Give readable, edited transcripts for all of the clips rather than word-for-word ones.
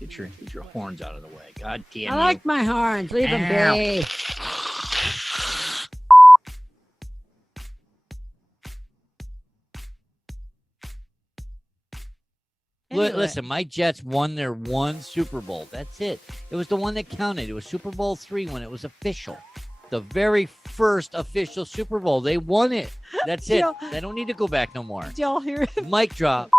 Get your horns out of the way. God damn I you. like my horns. Leave them be. Anyway. Listen, my Jets won their one Super Bowl. That's it. It was the one that counted. It was Super Bowl III when it was official. The very first official Super Bowl. They won it. That's it. They don't need to go back no more. Did y'all hear it? Mic drop.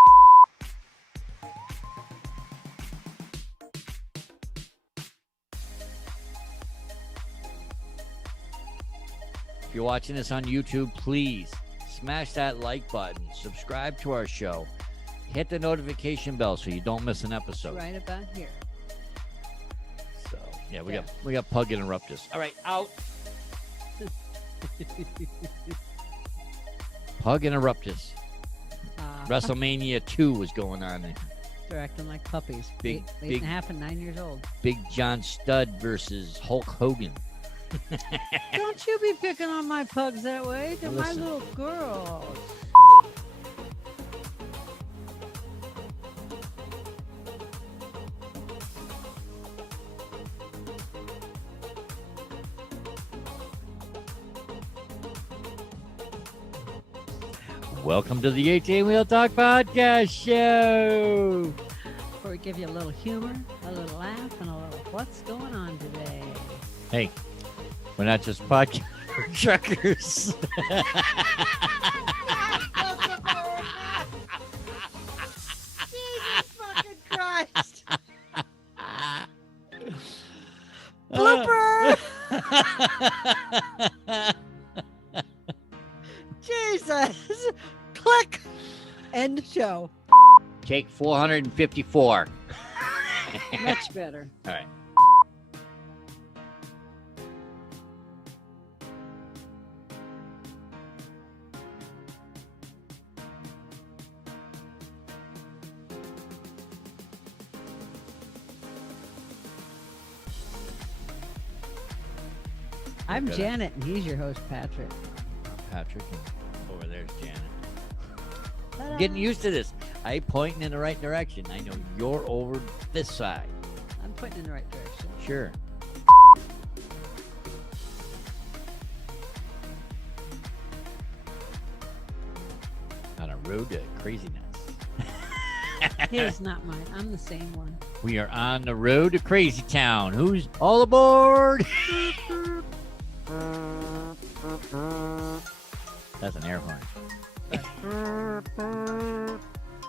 If you're watching this on YouTube, please smash that like button. Subscribe to our show. Hit the notification bell so you don't miss an episode. Right about here. So yeah, we got Pug Interruptus. All right, out. Pug Interruptus. WrestleMania 2 was going on there. They're acting like puppies. Big, eight and a half and 9 years old. Big John Studd versus Hulk Hogan. Don't you be picking on my pugs that way. They're my little girls. Welcome to the 18 Wheel Talk Podcast Show. Where we give you a little humor, a little laugh, and a little what's going on today. Hey, we're not just podcast truckers. Jesus fucking Christ. Blooper! Jesus! Click! End show. Take 454. Much better. All right. I'm Janet, and he's your host, Patrick. Patrick, and over there's Janet. Ta-da. Getting used to this. I pointing in the right direction. I know you're over this side. I'm pointing in the right direction. Sure. On a road to craziness. His, not mine. I'm the same one. We are on the road to Crazy Town. Who's all aboard? That's an air horn.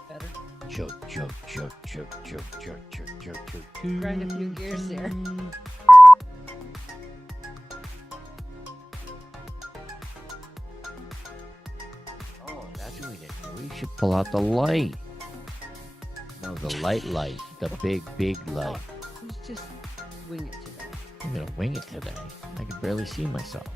Better. Choke, choke, choke, choke, choke, choke, choke, choke, choke. Grind a few gears there. Oh, that's what we did. We should pull out the light. No, the light. The big light. Let's just wing it today. I'm going to wing it today. I can barely see myself.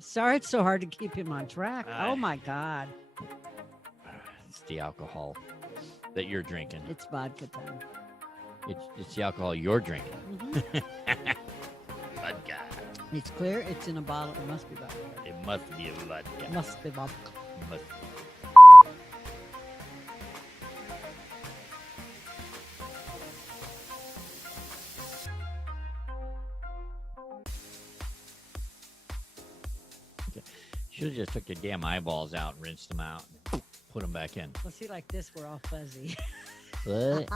Sorry it's so hard to keep him on track. Oh, my God. It's the alcohol that you're drinking. It's vodka time. It's the alcohol you're drinking. Mm-hmm. Vodka. It's clear. It's in a bottle. It must be vodka. It must be a vodka. Must be vodka. Must. Should have just took your damn eyeballs out and rinsed them out. Put them back in. Well, see, like this, we're all fuzzy. What?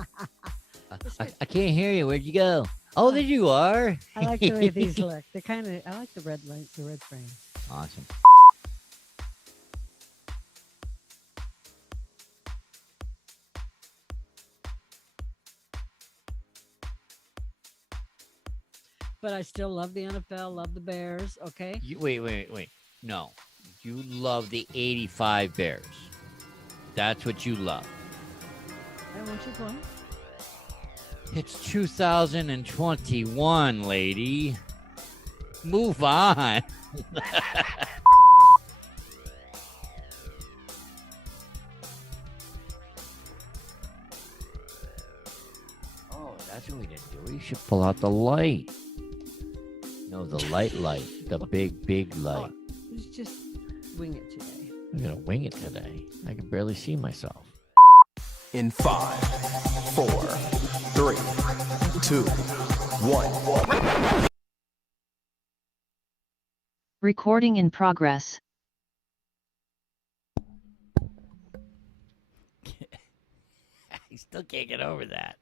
I can't hear you. Where'd you go? Oh, there you are. I like the way these look. They're kind of. I like the red light, the red frame. Awesome. But I still love the NFL. Love the Bears. Okay. Wait. No, you love the '85 Bears. That's what you love. I want your point. It's 2021, lady. Move on. Oh, That's what we didn't do. We should pull out the light. No, the light. The big light. Let's just wing it today. I'm going to wing it today. I can barely see myself. In 5, 4, 3, 2, 1. Recording in progress. I still can't get over that.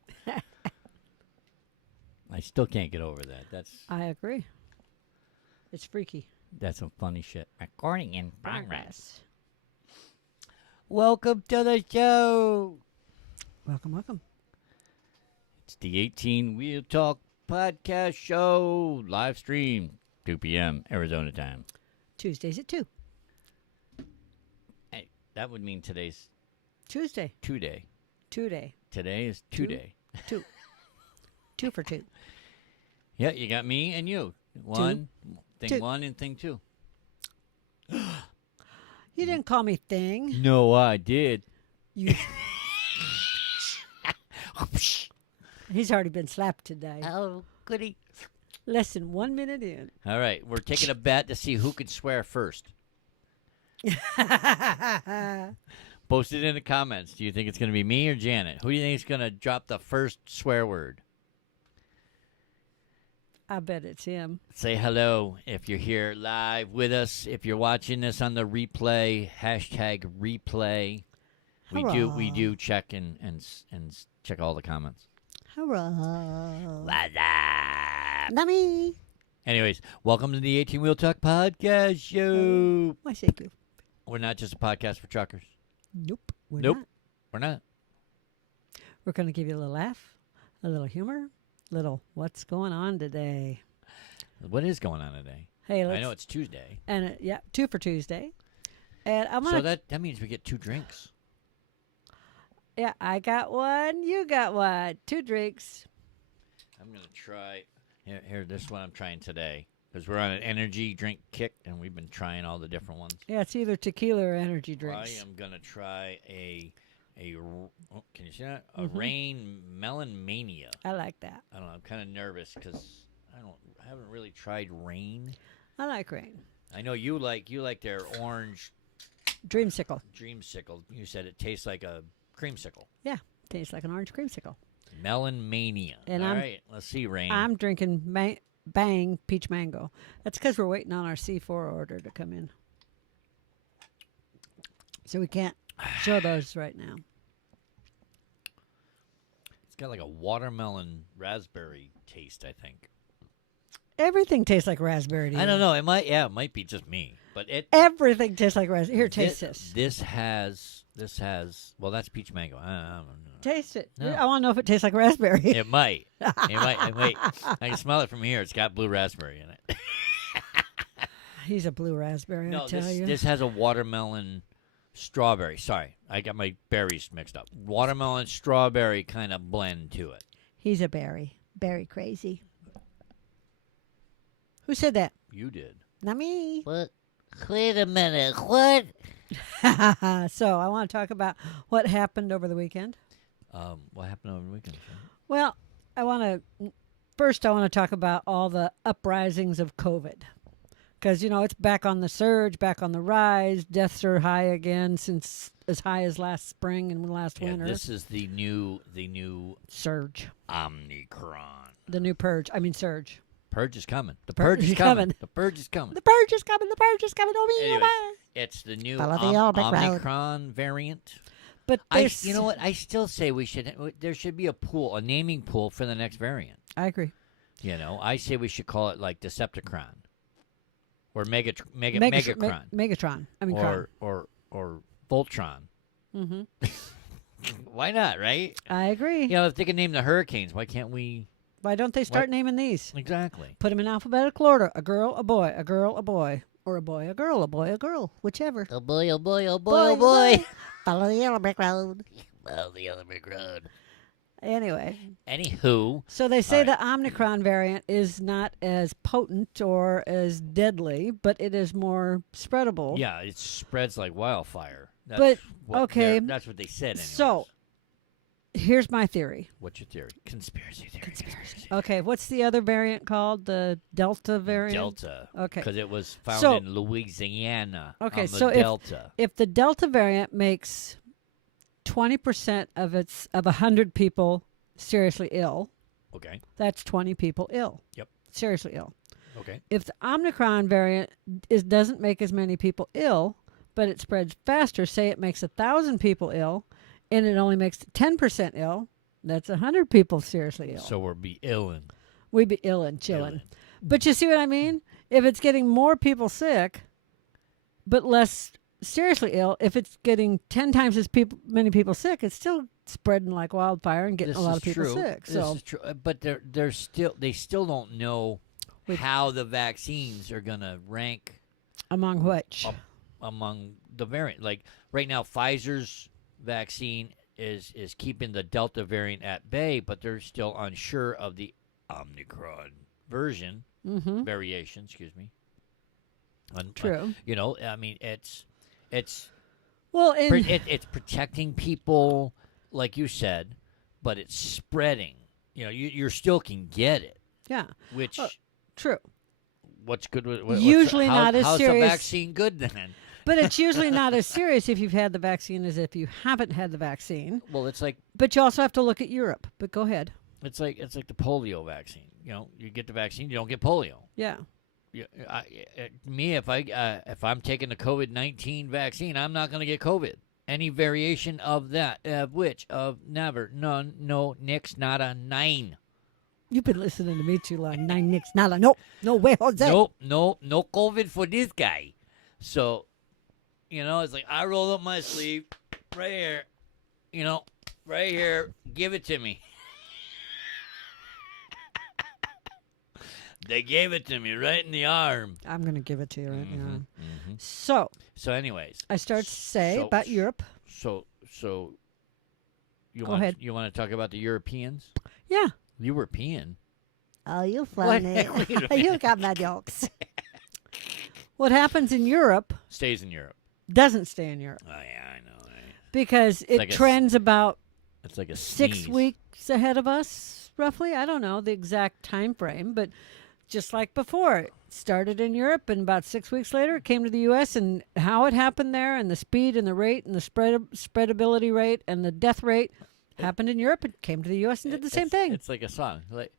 I still can't get over that. I agree. It's freaky. That's some funny shit. Recording in progress. Welcome to the show. Welcome. It's the 18 Wheel Talk podcast show. Live stream, 2 p.m. Arizona time. Tuesdays at 2. Hey, that would mean today's Tuesday. 2 day. 2 day. Today is 2 day. 2. 2 for 2. Yeah, you got me and you. One, thing Two. 1 and thing 2. You didn't call me thing. No, I did. You. He's already been slapped today. Oh, goody. Less than 1 minute in. All right, we're taking a bet to see who can swear first. Post it in the comments. Do you think it's going to be me or Janet? Who do you think is going to drop the first swear word? I bet it's him. Say hello if you're here live with us. If you're watching this on the replay, hashtag replay. We do check and check all the comments. Hello. What's up? Nummy. Anyways, welcome to the 18 Wheel Talk podcast show. Why thank you. We're not just a podcast for truckers. Nope. We're Nope. not. We're not. We're going to give you a little laugh, a little humor, little what's going on today. What is going on today? Hey, I know it's Tuesday. And yeah, 2 for Tuesday. And I'm So gonna. that means we get 2 drinks. Yeah, I got one. You got one. 2 drinks. I'm going to try. Here, this is what I'm trying today. Because we're on an energy drink kick, and we've been trying all the different ones. Yeah, it's either tequila or energy drinks. I am going to try oh, can you see that? A Rain Melon Mania. I like that. I don't know. I'm kind of nervous because I haven't really tried Rain. I like rain. I know you like their orange Dreamsicle. dreamsicle. You said it tastes like a creamsicle. Yeah, tastes like an orange creamsicle. Melon Mania. And all right, let's see, Rain. I'm drinking Bang Peach Mango. That's because we're waiting on our C4 order to come in. So we can't show those right now. It's got like a watermelon raspberry taste, I think. Everything tastes like raspberry to I you. don't know. It might be just me, but it. Everything tastes like raspberry. Here, taste this. This has. Well, that's peach mango. I don't know. Taste it. No. I want to know if it tastes like raspberry. It might. It might. And wait, I can smell it from here. It's got blue raspberry in it. He's a blue raspberry, I tell you. This has a watermelon strawberry. Sorry, I got my berries mixed up. Watermelon strawberry kind of blend to it. He's a berry. Berry crazy. Who said that? You did. Not me. What? Wait a minute. What? So I want to talk about what happened over the weekend. What happened over the weekend? Sean? Well, I want to talk about all the uprisings of COVID. Because, it's back on the surge, back on the rise. Deaths are high again since as high as last spring and last winter. This is the new surge. Omicron. The new purge. I mean surge. Purge is coming. The purge purge is is coming. coming. The purge is coming. The purge is coming. The purge is coming. Anyways, it's the new Follow the Omicron variant. But You know what? I still say there should be a naming pool for the next variant. I agree. I say we should call it like Decepticron. Or Megatron. Megatron. I mean, or Voltron. Mm-hmm. Why not, right? I agree. If they can name the hurricanes, why can't we? Why don't they start naming these? Exactly. Put them in alphabetical order. A girl, a boy, a girl, a boy. Or a boy, a girl, a boy, a girl. Whichever. Oh boy, oh boy, oh boy, oh boy. Follow the yellow brick road. Follow the yellow brick road. Anyway. Anywho. So they say the Omicron variant is not as potent or as deadly, but it is more spreadable. Yeah, it spreads like wildfire. That's what they said. Anyways. So here's my theory. What's your theory? Conspiracy theory. Okay, what's the other variant called? The Delta variant? Delta. Okay. Because it was found So- in Louisiana. Okay, on the so Delta. if the Delta variant makes 20% of 100 people seriously ill, Okay. that's 20 people ill. Yep. Seriously ill. Okay. If the Omicron variant doesn't make as many people ill, but it spreads faster, say it makes 1,000 people ill, and it only makes 10% ill, that's 100 people seriously ill. So we'll be illin'. We'd be ill and chilling. Illin'. But you see what I mean? If it's getting more people sick, but less seriously ill, if it's getting 10 times as many people sick, it's still spreading like wildfire and getting This a lot is of people true. sick. This So is true. But they still don't know how the vaccines are gonna rank among which? among the variant. Like right now, Pfizer's vaccine is keeping the Delta variant at bay, but they're still unsure of the Omicron version variation. Excuse me. True. I mean, it's Well, it's protecting people, like you said, but it's spreading. You still can get it. yeah, Which true. what's good with Usually not as how's serious. the vaccine good then? But it's usually not as serious if you've had the vaccine as if you haven't had the vaccine. Well, it's like But you also have to look at Europe. But go ahead. it's like the polio vaccine. You get the vaccine, you don't get polio. Yeah. If I'm taking the COVID-19 vaccine, I'm not going to get COVID. Any variation of that, of never, none, no, nix, nada, nine. You've been listening to me too long. Nine nicks, nada. Nope. No way, Jose. Nope, no COVID for this guy. So, it's like I roll up my sleeve right here, right here, give it to me. They gave it to me right in the arm. I'm going to give it to you right now. Mm-hmm. So, anyways, I start to say So- about Europe. so you Go want ahead. you want to talk about the Europeans? Yeah. European? Oh, you What? Wait a minute. You got my jokes. What happens in Europe Stays in Europe. doesn't stay in Europe Oh yeah, I know. Right? because it like a s- trends about It's like a 6 sneeze. weeks ahead of us, roughly. I don't know the exact time frame, but just like before, it started in Europe, and about 6 weeks later, it came to the U.S. And how it happened there, and the speed and the rate and the spreadability rate and the death rate happened in Europe. It came to the U.S. and did the same thing. It's like a song. Like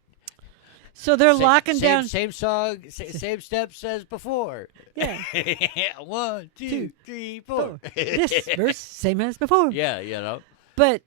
So they're same- locking same, down. Same song, same steps as before. Yeah. 1, 2, 3, 4. This verse, same as before. Yeah. But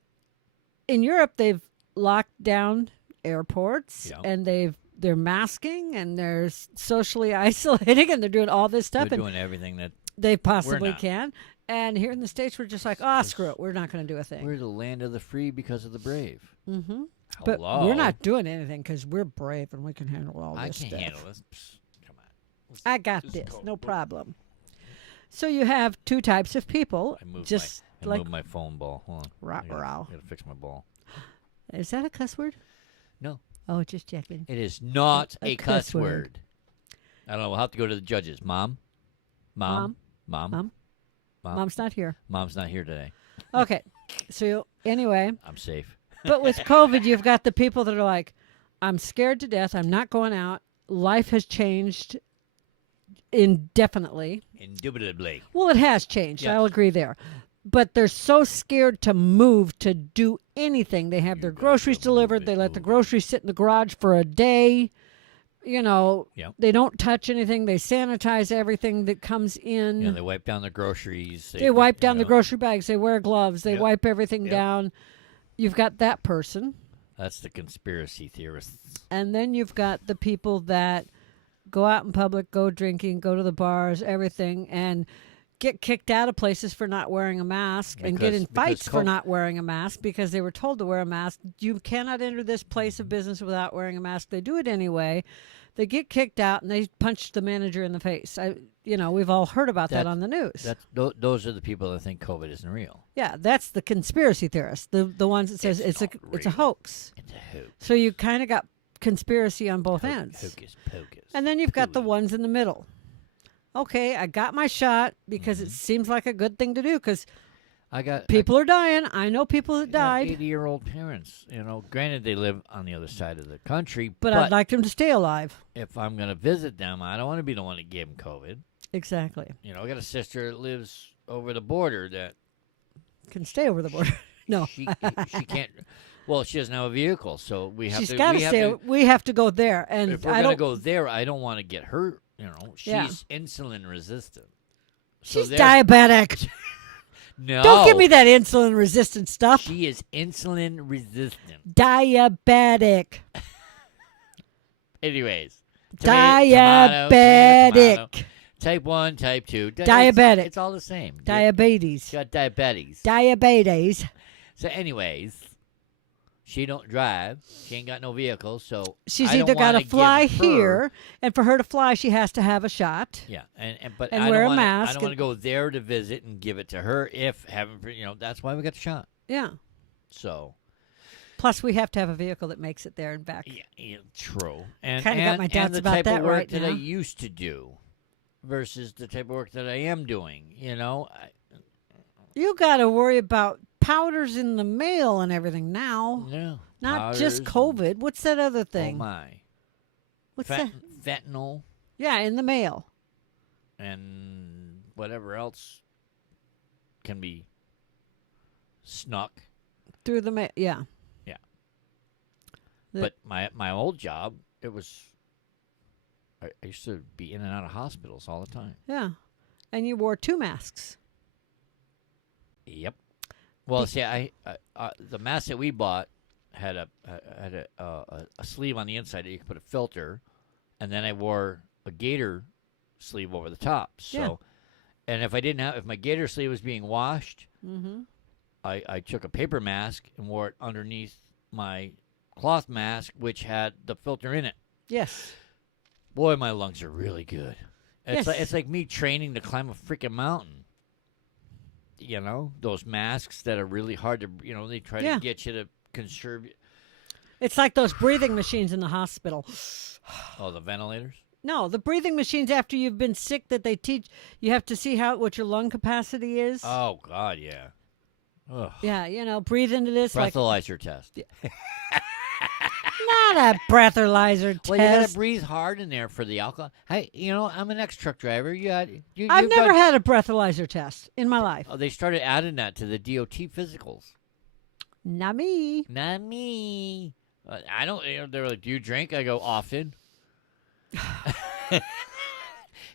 in Europe, they've locked down airports, Yeah. and they're masking, and they're socially isolating, and they're doing all this stuff, They're and doing everything that they possibly not. can. And here in the States, we're just like, oh, screw it, we're not going to do a thing. we're the land of the free because of the brave. Mm-hmm. Hello. But we're not doing anything because we're brave and we can handle all I this can't stuff. handle this. Psst, come on. I got Just this, go. no problem. So you have two types of people, I moved just like moved my phone ball. Hold on. Rah, I gotta- rah. I gotta fix my ball. Is that a cuss word? No. Oh, just checking. It is not A a cuss cuss word. word. I don't know. We'll have to go to the judges. Mom. Mom. Mom. Mom's not here. Mom's not here today. Okay. So anyway, I'm safe. but with COVID, you've got the people that are like, I'm scared to death. I'm not going out. Life has changed indefinitely. Indubitably. Well, it has changed. Yes. I'll agree there. But they're so scared to move, to do anything. They have their got to groceries move delivered. it, They let the move it. groceries sit in the garage for a day. Yep. They don't touch anything. They sanitize everything that comes in. Yeah, they wipe down the groceries. They wipe down you the know, grocery bags. They wear gloves. They Yep. wipe everything Yep. down. You've got that person. That's the conspiracy theorists. And then you've got the people that go out in public, go drinking, go to the bars, everything, and get kicked out of places for not wearing a mask and get in Because fights for COVID not wearing a mask because they were told to wear a mask. You cannot enter this place of business without wearing a mask. They do it anyway. They get kicked out and they punch the manager in the face. We've all heard about that That's- on the news. Those are the people that think COVID isn't real. Yeah, that's the conspiracy theorists, the ones that says It's it's not a real. hoax. It's a hoax. So you kind of got conspiracy on both ends. Hocus pocus. And then you've got the Hooey. ones in the middle. Okay, I got my shot because it seems like a good thing to do because I got People are dying. I know people that died, 80-year-old parents. Granted they live on the other side of the country, but I'd like them to stay alive. if I'm going to visit them, I don't want to be the one that gave them COVID. Exactly. I got a sister that lives over the border that Can stay over the border. No. she can't. Well, she doesn't have a vehicle, so we have She's to. got to stay. We have to go there, and If we're I going to don't. go there, I don't want to get her. She's Yeah. insulin resistant. So She's diabetic. No, Don't give me that insulin resistant stuff. She is insulin resistant. Diabetic. Anyways, Diabetic. Type 1, type 2. Diabetic. It's all the same. Diabetes. She got diabetes. Diabetes. So, anyways, she don't drive. She ain't got no vehicle, so She's I don't either got to wanna fly give her- here, and for her to fly, she has to have a shot. Yeah, but And I wear a don't wanna, I mask don't want to go there to visit and give it to her if having, that's why we got the shot. Yeah. So. Plus, we have to have a vehicle that makes it there and back. Yeah, true. And Kinda got my and doubts the about type that of work right that now. I used to do versus the type of work that I am doing. You got to worry about powders in the mail and everything now. Yeah, Not just powders and- COVID. What's that other Oh thing? my! What's that? Fentanyl Yeah, in the mail. and whatever else can be snuck. Through the mail. Yeah. Yeah. The- But my old job, it was. I used to be in and out of hospitals all the time. Yeah. And you wore 2 masks. Yep. Well, see, the mask that we bought had a sleeve on the inside that you could put a filter, and then I wore a gator sleeve over the top. So, Yeah. and if my gator sleeve was being washed, Mm-hmm. I took a paper mask and wore it underneath my cloth mask, which had the filter in it. Yes. Boy, my lungs are really good. Yes. It's like me training to climb a freaking mountain. Those masks that are really hard to, they try Yeah. to get you to conserve. It's like those breathing machines in the hospital. Oh, the ventilators? No, the breathing machines after you've been sick that they teach you have to see what your lung capacity is. Oh, God, yeah. Ugh. Yeah, breathe into this Breathalyzer test. not a breathalyzer test. Well, you got to breathe hard in there for the alcohol. Hey, I'm an ex-truck driver. I've you've never done- had a breathalyzer test in my life. Oh, they started adding that to the DOT physicals. Not me. Not me. I don't. They're like, "Do you drink?" I go, "Often."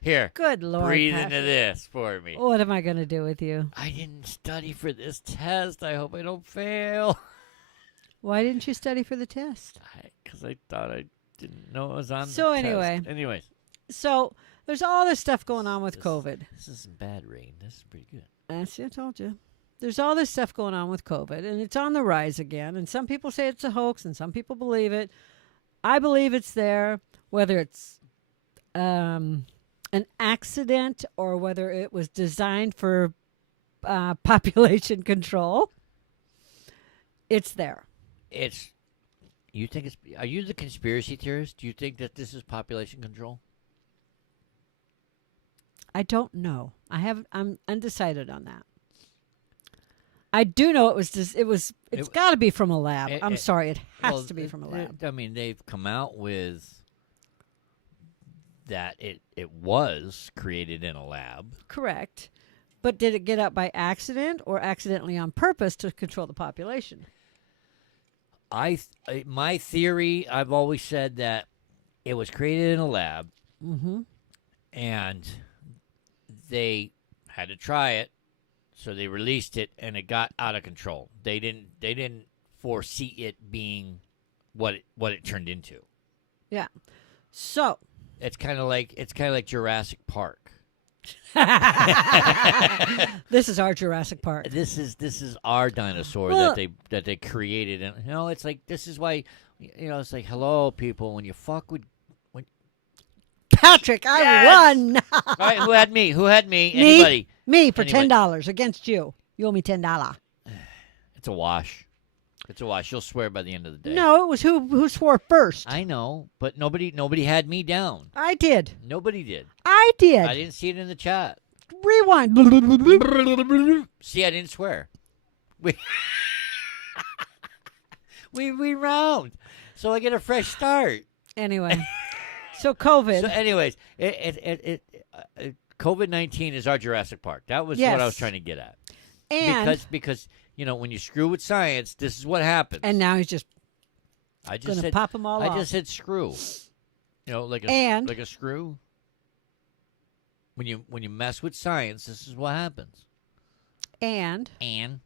Here, Good Lord. breathe Patrick. into this for me. What am I going to do with you? I didn't study for this test. I hope I don't fail. Why didn't you study for the test? Because I thought I didn't know it was on. So the anyway. test. Anyways, So there's all this stuff going on with COVID. this isn't bad, Rain. This is pretty good. That's I told you. There's all this stuff going on with COVID, and it's on the rise again. And some people say it's a hoax, and some people believe it. I believe it's there, whether it's an accident or whether it was designed for population control. It's there. You think it's? Are you the conspiracy theorist? Do you think that this is population control? I don't know. I'm undecided on that. I do know it was. It's got to be from a lab. I'm sorry, it has to be from a lab. I mean, they've come out with that it was created in a lab. Correct. But did it get out by accident or accidentally on purpose to control the population? My theory, I've always said that it was created in a lab, and they had to try it, so they released it, and it got out of control. They didn't foresee it being what it turned into. Yeah. So It's kind of like Jurassic Park. this is our Jurassic Park. This is our dinosaur Well- that they created, and it's like this is why it's like, hello people, when you fuck with Patrick, I won. all right, who had me anybody. Me for Anybody. $10 against you. You owe me $10. It's a wash. You'll swear by the end of the day. No, it was who swore first. I know, but nobody had me down. I did. Nobody did. I did. I didn't see it in the chat. rewind. See, I didn't swear. We we rewound, so I get a fresh start. Anyway, so COVID. So, anyways, COVID-19 is our Jurassic Park. That was what I was Yes. trying to get at. and Because when you screw with science, this is what happens. and now he's just I just going to said pop them all I off. just said screw. Like And- a screw. When you mess with science, this is what happens. And And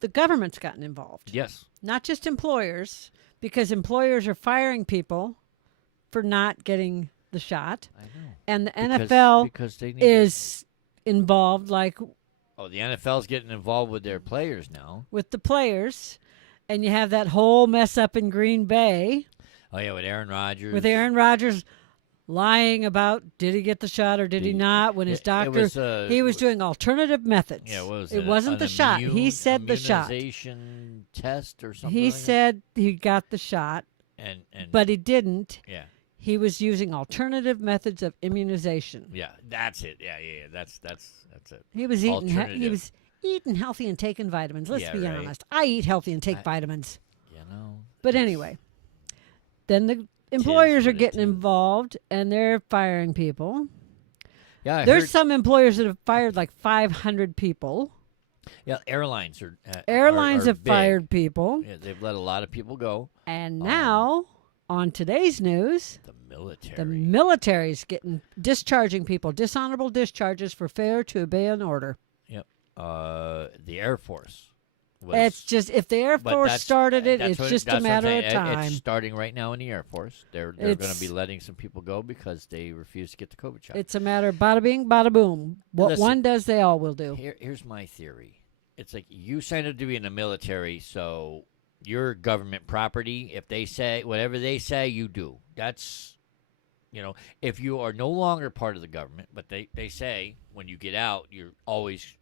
the government's gotten involved. yes, Not just employers, because employers are firing people for not getting the shot. I know. And the Because- NFL because they need is involved, like Oh, the NFL's getting involved with their players now. with the players. And you have that whole mess up in Green Bay Oh yeah, with Aaron Rodgers. with Aaron Rodgers lying about did he get the shot or did he not when his doctor he was doing alternative methods. Yeah, what was it wasn't an the shot. He said the shot. Immunization test or something. He like that? said he got the shot, and but he didn't. yeah, He was using alternative methods of immunization. yeah, that's it. Yeah. That's it. He was eating Alternative. healthy and taking vitamins. Let's Yeah, be right. honest. I eat healthy and take vitamins. But it's- anyway, then the employers are what it getting is. involved and they're firing people. Yeah, I There's heard- some employers that have fired like 500 people. Yeah, airlines are. Airlines are have big. fired people. Yeah, they've let a lot of people go. And now, on today's news, The military. the military's discharging people, dishonorable discharges for failure to obey an order. Yep. The Air Force. It's just, if the Air But Force that's- started it, that's it's what- just that's a what I'm matter of saying. time. It's starting right now in the Air Force. They're going to It's- be letting some people go because they refuse to get the COVID shot. It's a matter of bada bing, bada boom. What Listen, one does, they all will do. Here's my theory. It's like you signed up to be in the military, so your government property. If they say whatever they say, you do. That's, if you are no longer part of the government, but they say when you get out, you're always,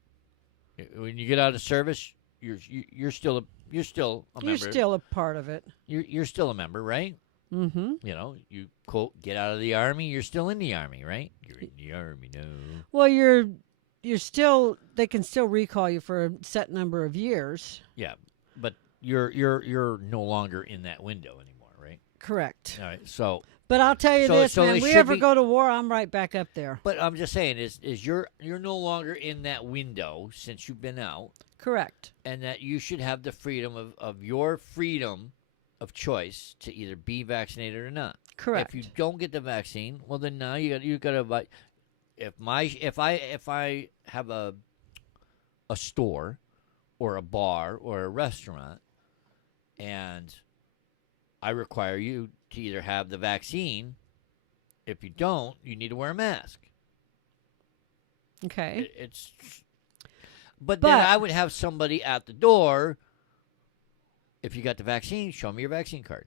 when you get out of service, you're still a member. You're still a part of it. You're still a member, right? Mm-hmm. You quote get out of the army, you're still in the army, right? You're in the army, no. Well, you're still, they can still recall you for a set number of years. Yeah, but you're no longer in that window anymore, right? Correct. All right, so But I'll tell you So- this, so man. it We should ever be- go to war, I'm right back up there. but I'm just saying is you're no longer in that window since you've been out, Correct. and that you should have the freedom of your freedom of choice to either be vaccinated or not. Correct. If you don't get the vaccine, well then now you got to if I have a store or a bar or a restaurant and I require you to either have the vaccine, if you don't, you need to wear a mask. Okay. But But- then I would have somebody at the door. If you got the vaccine, show me your vaccine card.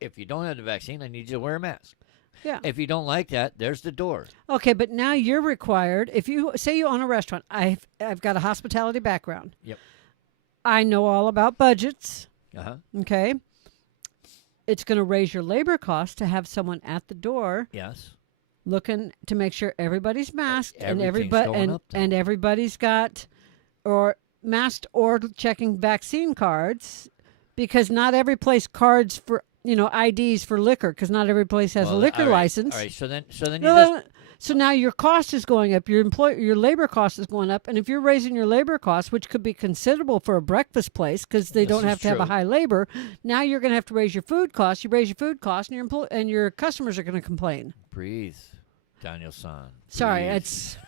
If you don't have the vaccine, I need you to wear a mask. Yeah. If you don't like that, there's the door. Okay, but now you're required. If you say you own a restaurant, I've got a hospitality background. Yep. I know all about budgets. Uh-huh. Okay. It's going to raise your labor costs to have someone at the door Yes. looking to make sure everybody's masked and Everything's going up, though. and everybody's got or masked or checking vaccine cards, because not every place cards for IDs for liquor, because not every place has a Well, liquor all right, license. All right. So then you No, just so now your cost is going up. Your labor cost is going up, and if you're raising your labor costs, which could be considerable for a breakfast place because they This don't is have to have a true. high labor, now you're going to have to raise your food costs. You raise your food costs, and your customers are going to complain. breathe, Daniel-san. Sorry, breathe. it's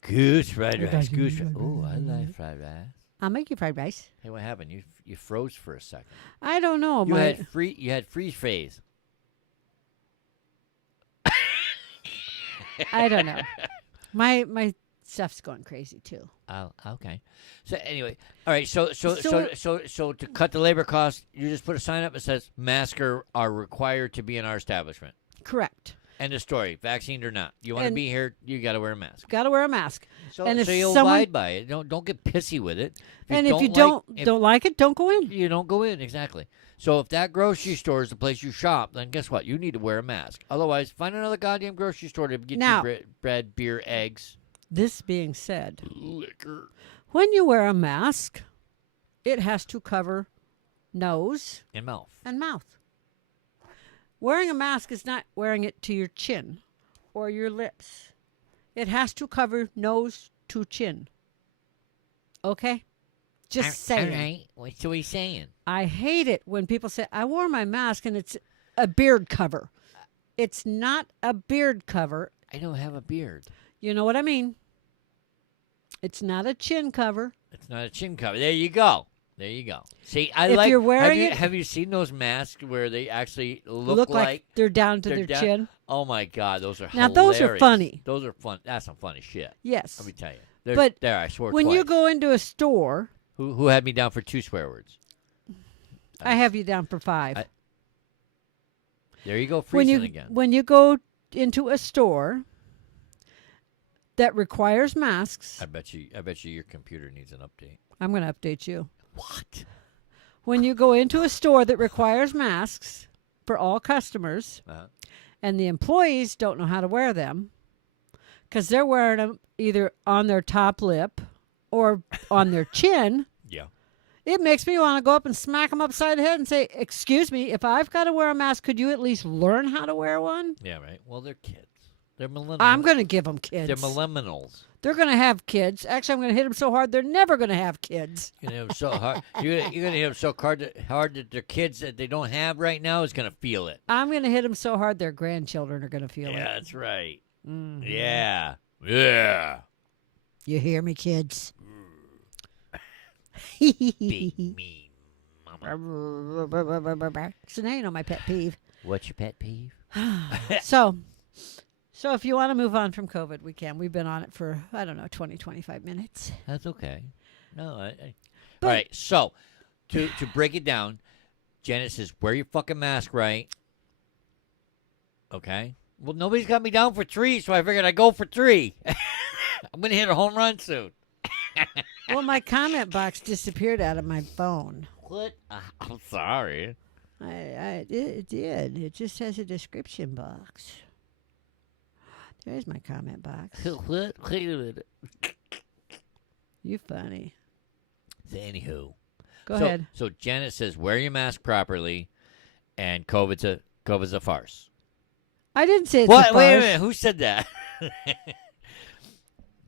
Goose fried rice. Goose. Oh, I like fried rice. I'll make you fried rice. Hey, what happened? You froze for a second. I don't know. You had freeze phase. I don't know. My stuff's going crazy too. Oh, okay. So anyway, all right. So So- to cut the labor cost, you just put a sign up that says masks are required to be in our establishment, Correct. End of story. Vaccine or not, you want to And- be here, you got to wear a mask. Got to wear a mask. So, and if so you someone- abide by it. Don't get pissy with it. And if you like- don't like it, don't go in. you don't go in, exactly. So if that grocery store is the place you shop, then guess what? You need to wear a mask. Otherwise, find another goddamn grocery store to get Now- you bread, beer, eggs, This being said, liquor, when you wear a mask, it has to cover nose and mouth. and mouth. Wearing a mask is not wearing it to your chin or your lips. It has to cover nose to chin. Okay? Just saying. All right. What are we saying? I hate it when people say, I wore my mask and it's a beard cover. It's not a beard cover. I don't have a beard. You know what I mean? It's not a chin cover. It's not a chin cover. There you go. There you go. See, I If like. you're wearing it- have you seen those masks where they actually Look like they're down to they're their down- chin. Oh my God, those are Now, those are hilarious. funny. Those are fun. That's some funny shit. Yes. Let me tell you. They're, But there, I swore when twice. you go into a store, Who had me down for 2 swear words? I have you down for 5. There you go, when freezing you again. when you go into a store that requires masks, I bet you your computer needs an update. I'm going to update you. What? When you go into a store that requires masks for all customers, Uh-huh. and the employees don't know how to wear them because they're wearing them either on their top lip or on their chin, Yeah. it makes me want to go up and smack them upside the head and say, excuse me, if I've got to wear a mask, could you at least learn how to wear one? Yeah, right. Well, they're kids. They're millennials. I'm going to give them kids. They're millennials. They're going to have kids. Actually, I'm going to hit them so hard they're never going to have kids. You're gonna hit them so hard. You're gonna hit them so hard that their kids that they don't have right now is gonna feel it. I'm going to hit them so hard their grandchildren are going to feel Yeah, it. that's right. Mhm. Yeah. Yeah. You hear me, kids? Big mean mama. So now you know my pet peeve. What's your pet peeve? So if you want to move on from COVID, we can. We've been on it for, I don't know, 20, 25 minutes. That's okay. No, But- all right. So, to break it down, Janet says, "Wear your fucking mask, right?" Okay. Well, nobody's got me down for 3, so I figured I'd go for 3. I'm gonna hit a home run soon. Well, my comment box disappeared out of my phone. What? I'm sorry. It did. It just has a description box. There's my comment box. What? Wait a minute. You funny. So, anywho. Go So- ahead. So Janet says, "Wear your mask properly," and COVID's a farce. I didn't say it's What? a Wait a farce. minute. Who said that?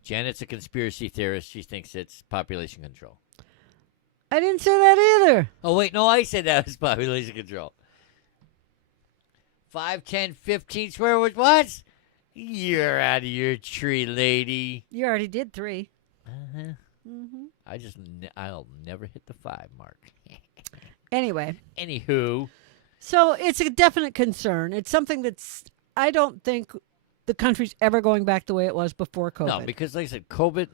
Janet's a conspiracy theorist. She thinks it's population control. I didn't say that either. Oh, wait. No, I said that was population control. 5, 10, 15 swear words. What? You're out of your tree, lady. You already did 3. Uh-huh. Mm-hmm. I'll never hit the 5 mark. Anyway, Anywho. so it's a definite concern. It's something that's, I don't think the country's ever going back the way it was before COVID. No, because like I said, COVID,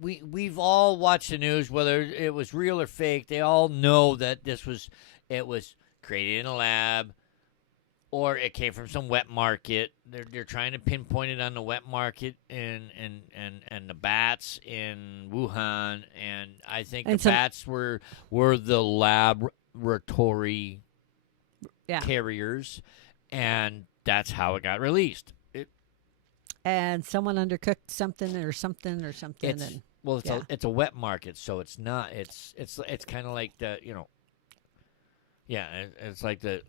we've all watched the news, whether it was real or fake. They all know that it was created in a lab, or it came from some wet market. They're trying to pinpoint it on the wet market and the bats in Wuhan, and I think And the some- bats were the laboratory Yeah. carriers, and that's how it got released. And someone undercooked something or something or something. It's And well, it's yeah. it's a wet market, so it's not. It's kind of like the yeah, it's like the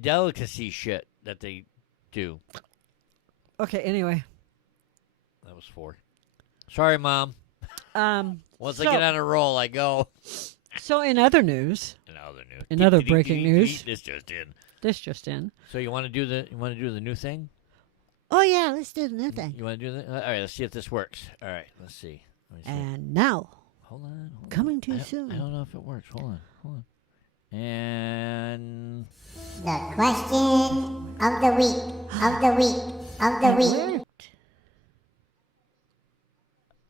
delicacy shit that they do. okay, anyway. That was 4. Sorry, Mom. Once I So- get on a roll, I go. So in other news, Another news. In other breaking news. This just in. this just in. So you want to do the new thing? Oh yeah, let's do the new thing. You want to do that? All right, let's see if this works. All right, let's see. Let me see. And now, Hold on. coming to I you don't- soon. I don't know if it works. Hold on. And The question of the week.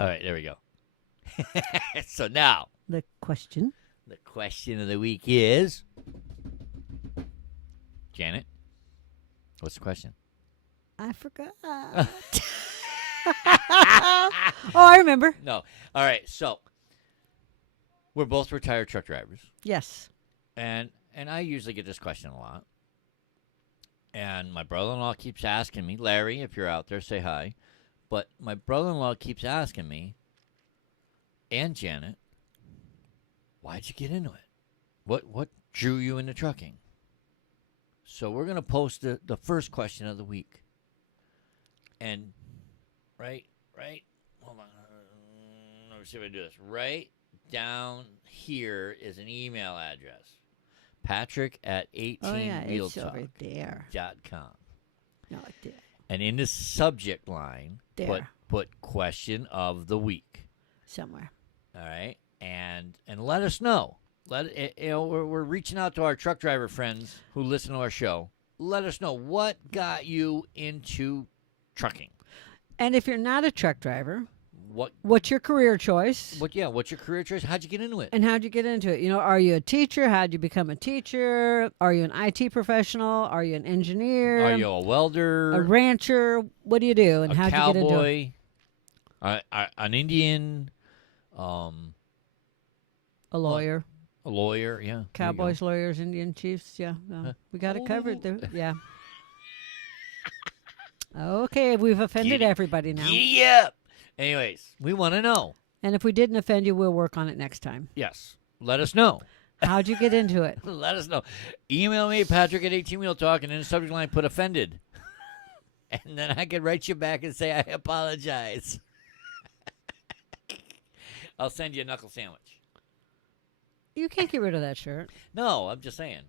all right, there we go. So now The question. the question of the week is, Janet, What's the question? I forgot. Oh, I remember. No. All right. So we're both retired truck drivers, Yes. and I usually get this question a lot. And my brother-in-law keeps asking me, Larry, if you're out there, say hi. But my brother-in-law keeps asking me, and Janet, why'd you get into it? What drew you into trucking? So we're gonna post the first question of the week. And right, hold on. Let me see if I can do this. Right down here is an email address. Patrick at 18wheeltalk.com. It's over there. No, there. And in the subject line, put question of the week. Somewhere. All right, and let us know. We're reaching out to our truck driver friends who listen to our show. Let us know what got you into trucking. And if you're not a truck driver, What? what's your career choice? What's your career choice? How'd you get into it? And how'd you get into it? Are you a teacher? How'd you become a teacher? Are you an IT professional? Are you an engineer? Are you a welder? A rancher? What do you do? And a how'd cowboy? you get into it? An Indian? A lawyer. A lawyer, yeah. Cowboys, lawyers, Indian chiefs. Yeah. We got it covered. Yeah. Okay, we've offended everybody now. Yep. Anyways, we want to know. And if we didn't offend you, we'll work on it next time. Yes. Let us know. How'd you get into it? Let us know. Email me, Patrick at 18wheeltalk, and in the subject line, put offended. And then I can write you back and say, I apologize. I'll send you a knuckle sandwich. You can't get rid of that shirt. No, I'm just saying.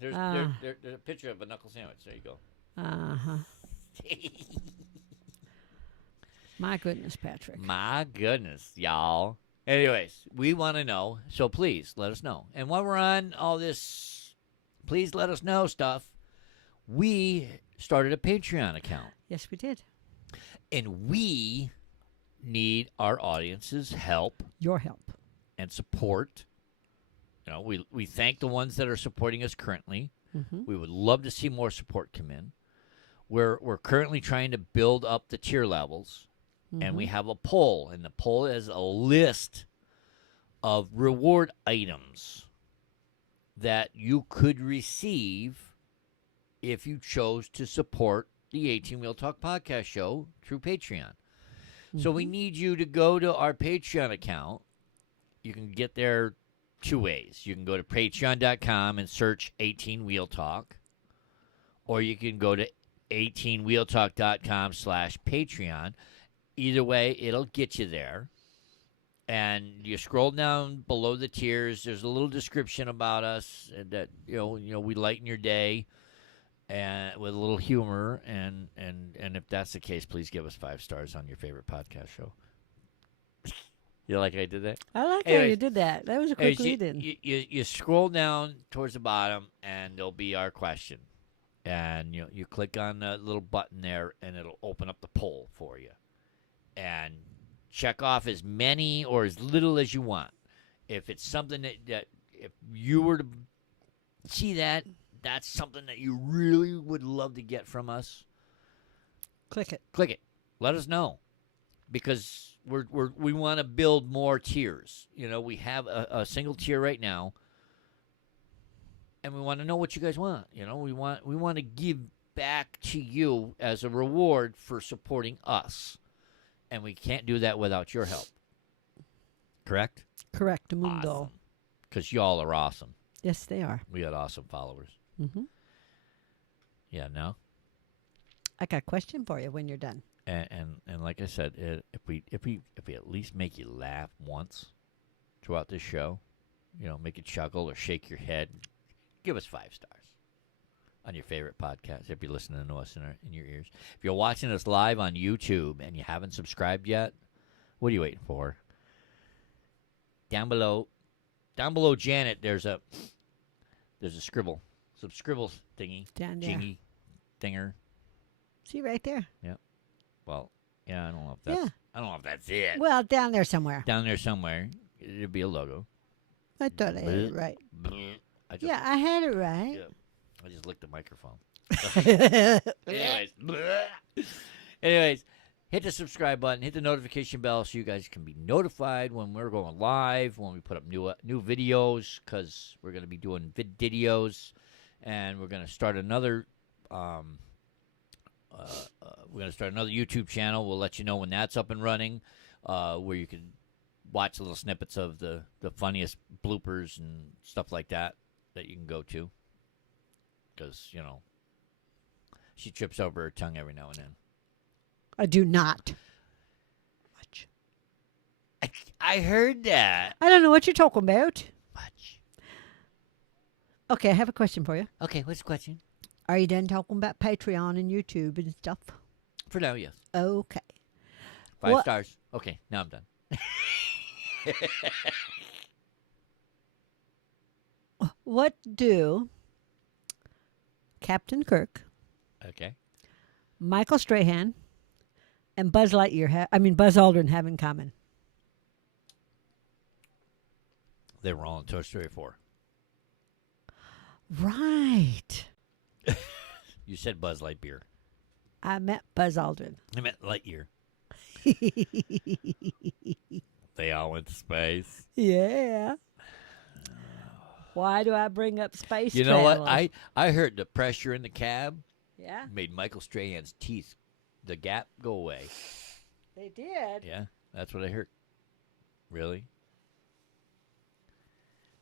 There's a picture of a knuckle sandwich. There you go. Uh-huh. My goodness, Patrick. My goodness, y'all. Anyways, we want to know, so please let us know. And while we're on all this, please let us know stuff, we started a Patreon account. Yes, we did. And we need our audience's help Your help. and support. We thank the ones that are supporting us currently. Mm-hmm. We would love to see more support come in. We're currently trying to build up the tier levels, and we have a poll, and the poll is a list of reward items that you could receive if you chose to support the 18 Wheel Talk podcast show through Patreon. So we need you to go to our Patreon account. You can get there two ways. You can go to patreon.com and search 18 Wheel Talk, or you can go to 18wheeltalk.com/Patreon. Either way, it'll get you there. And you scroll down below the tiers. There's a little description about us and that we lighten your day and with a little humor. And if that's the case, please give us 5 stars on your favorite podcast show. You like I did that? I like how you did that. That was a quick lead-in. You scroll down towards the bottom, and there'll be our question. And you click on the little button there, and it'll open up the poll for you. And check off as many or as little as you want. If it's something that if you were to see that's something that you really would love to get from us, Click it. click it. Let us know, because we want to build more tiers. We have a single tier right now. And we want to know what you guys want. We want to give back to you as a reward for supporting us. And we can't do that without your help. Correct? Correct, mundo. Awesome. Because y'all are awesome. Yes, they are. We got awesome followers. Mm-hmm. Yeah, no? I got a question for you when you're done. And like I said, if we at least make you laugh once throughout this show, make you chuckle or shake your head, give us 5 stars on your favorite podcast if you're listening to us in your ears. If you're watching us live on YouTube and you haven't subscribed yet, what are you waiting for? Down below Janet, there's a scribble. Some scribble thingy. Down there. Jingy. Dinger. See right there. Yep. Well, yeah, I don't know if that's it. Well, down there somewhere. Down there somewhere, it'd be a logo. I thought I had it right. I I had it right. Yeah, I just licked the microphone. Anyways, hit the subscribe button, hit the notification bell so you guys can be notified when we're going live, when we put up new videos, because we're going to be doing videos, and we're going to start another YouTube channel. We'll let you know when that's up and running, where you can watch little snippets of the funniest bloopers and stuff like that you can go to, because she trips over her tongue every now and then. I do not. Much. I heard that. I don't know what you're talking about. Much. Okay, I have a question for you. Okay, what's the question? Are you done talking about Patreon and YouTube and stuff? For now, yes. Okay. 5 stars. Okay, now I'm done. What do Captain Kirk, Okay. Michael Strahan, and Buzz Aldrin have in common? They were all in Toy Story 4. Right. You said Buzz Lightyear. I meant Buzz Aldrin. I meant Lightyear. They all went to space. Yeah. Why do I bring up space You know travel? what? I heard the pressure in the cab Yeah, made Michael Strahan's teeth, the gap, go away. they did. Yeah, that's what I heard. Really?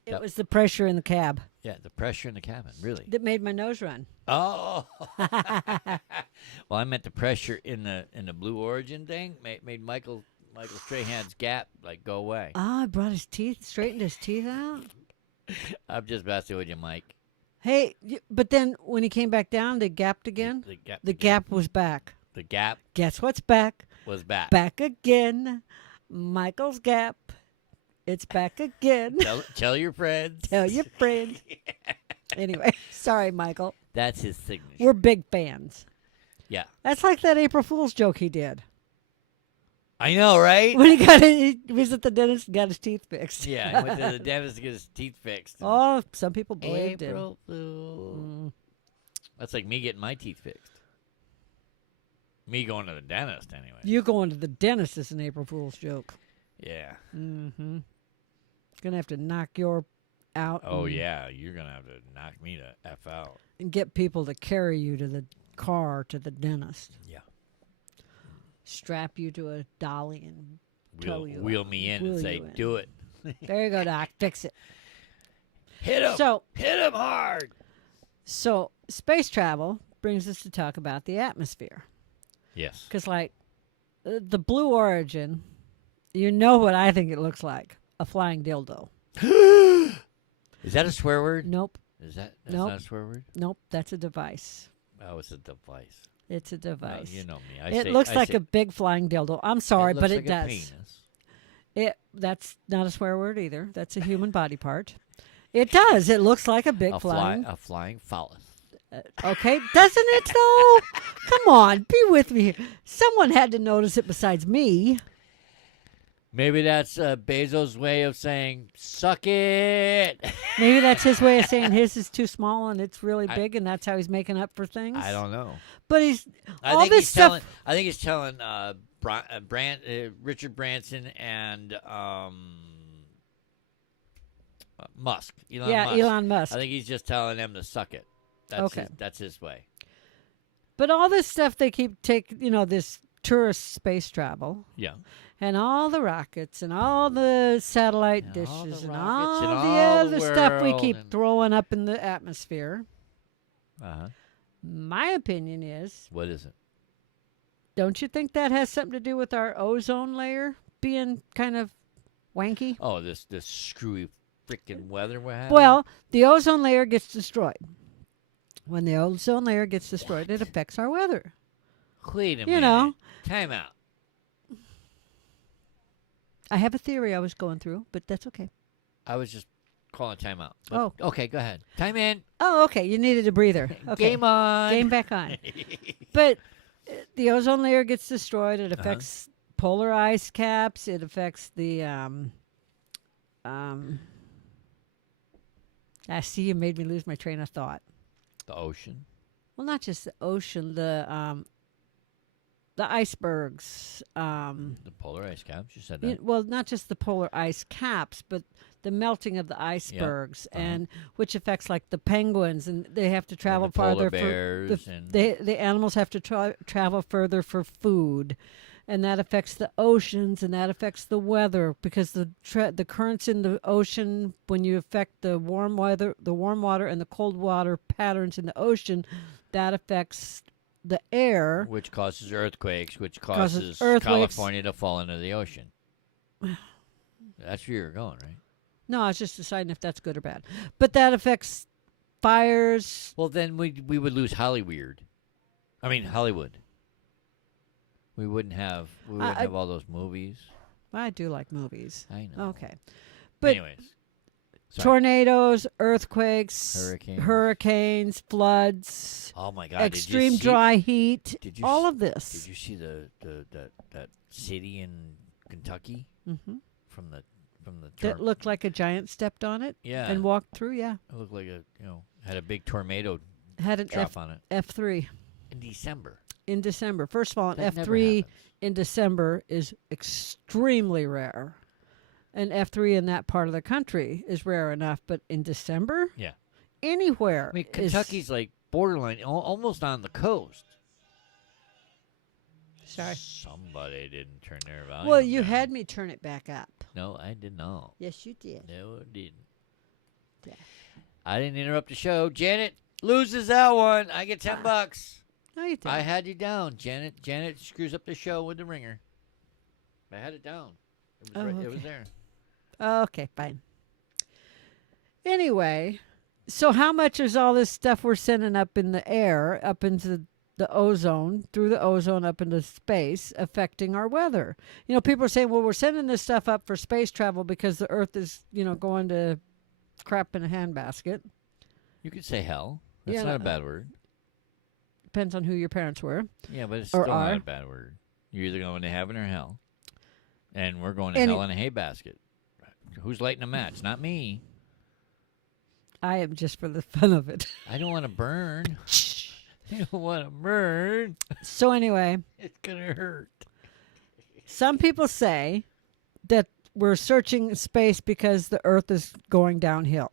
It was the pressure in the cab Yeah, the pressure in the cabin. Really? that made my nose run. Oh. Well, I meant the pressure in the Blue Origin thing made Michael Strahan's gap go away. Oh, I brought his teeth, straightened his teeth out. I'm just messing with you, Mike. Hey, but then when he came back down, they gapped again. The gap was back. The gap Guess what's back? was back. Back again. Michael's gap. It's back again. Tell your friends. Tell your friends. Anyway, sorry, Michael. That's his signature. We're big fans. Yeah. That's like that April Fool's joke he did. I know, right? When he was at the dentist and got his teeth fixed. Yeah, he went to the dentist to get his teeth fixed. Oh, some people believed him. April Fool. That's like me getting my teeth fixed. Me going to the dentist, anyway. You going to the dentist is an April Fool's joke. Yeah. Mm-hmm. Gonna have to knock your out. Oh, yeah. You're going to have to knock me the F out. And get people to carry you to the car to the dentist. Yeah. Strap you to a dolly and tow you Wheel out. me in Wheel and say, you in. do it. There you go, Doc. Fix it. Hit him. So, Hit him hard. so space travel brings us to talk about the atmosphere. Yes. Because, the Blue Origin, you know what I think it looks like? A flying dildo. Is that a swear word? Nope. That's Nope. not a swear word? Nope. That's a device. Oh, it's a device. It's a No, device. you know me. It looks like a big flying dildo. I'm sorry, but it looks like a does. penis. That's not a swear word either. That's a human body part. It does. It looks like a big flying. A flying phallus. Okay, doesn't it though? Come on, be with me. Someone had to notice it besides me. Maybe that's Bezos' way of saying, suck it. Maybe that's his way of saying his is too small and it's really big, and that's how he's making up for things. I don't know. But he's I all think this he's stuff. telling Richard Branson and Musk. Elon Musk. I think he's just telling them to suck it. That's Okay. That's his way. But all this stuff they keep this tourist space travel. Yeah. And all the rockets and all the satellite And all the dishes and rockets all and the all the other stuff we world keep and- throwing up in the atmosphere. Uh-huh. My opinion is, What is it? don't you think that has something to do with our ozone layer being kind of wanky? Oh, this screwy freaking weather we're having? Well, the ozone layer gets destroyed. When the ozone layer gets destroyed, it affects our weather. Wait a you minute. know. Time out. I have a theory I was going through, but that's okay. I was just calling time out. But, okay, go ahead. Time in. Oh, okay. You needed a breather. Okay. Game on. Game back on. But the ozone layer gets destroyed. It affects polar ice caps. It affects the I see you made me lose my train of thought. The ocean. well, not just the ocean, the icebergs. The polar ice caps. You said that. Well, not just the polar ice caps, but the melting of the icebergs, and which affects like the penguins, and they have to travel the polar farther. bears The animals have to travel further for food, and that affects the oceans, and that affects the weather because the currents in the ocean, when you affect the warm water and the cold water patterns in the ocean, that affects the air, which causes earthquakes, which Causes causes earthquakes. California to fall into the ocean. That's where you're going, right? No, I was just deciding if that's good or bad. But that affects fires. Well, then we would lose Hollywood. I mean Hollywood. We wouldn't have have all those movies. I do like movies. I know. Okay. But anyways, sorry. tornadoes, earthquakes, Hurricanes. floods, Oh my God! extreme dry heat, Did you all see- of this. Did you see that city in Kentucky Hmm. from the That looked like a giant stepped on it yeah, and walked through. Yeah. it looked like had a big tornado Had an drop on it F3 in December. in December. First of all, an That never F3 happens. in December is extremely rare. An F3 in that part of the country is rare enough, but in December? Yeah. Anywhere. I mean, is- Kentucky's like borderline, almost on the coast. Sorry. Somebody didn't turn their volume. Well, you down. had me turn it back up. No, I did not. Yes, you did. No, I didn't. Yeah. I didn't interrupt the show. Janet loses that one. I get $10. No, you didn't. I had you down, Janet. Janet screws up the show with the ringer. I had it down. It was, it was okay. there. Okay, fine. Anyway, so how much is all this stuff we're sending up in the air, up into the ozone, through the ozone up into space, affecting our weather? You know, people are saying, well, we're sending this stuff up for space travel because the Earth is, going to crap in a handbasket. You could say hell. That's Yeah, not a bad word. Depends on who your parents were. Yeah, but it's or still not are. a bad word. You're either going to heaven or hell. And we're going to Any- hell in a hay basket. Who's lighting a match? Not me. I am just for the fun of it. I don't want to burn. I don't want to burn. So anyway, It's going to hurt. some people say that we're searching space because the Earth is going downhill.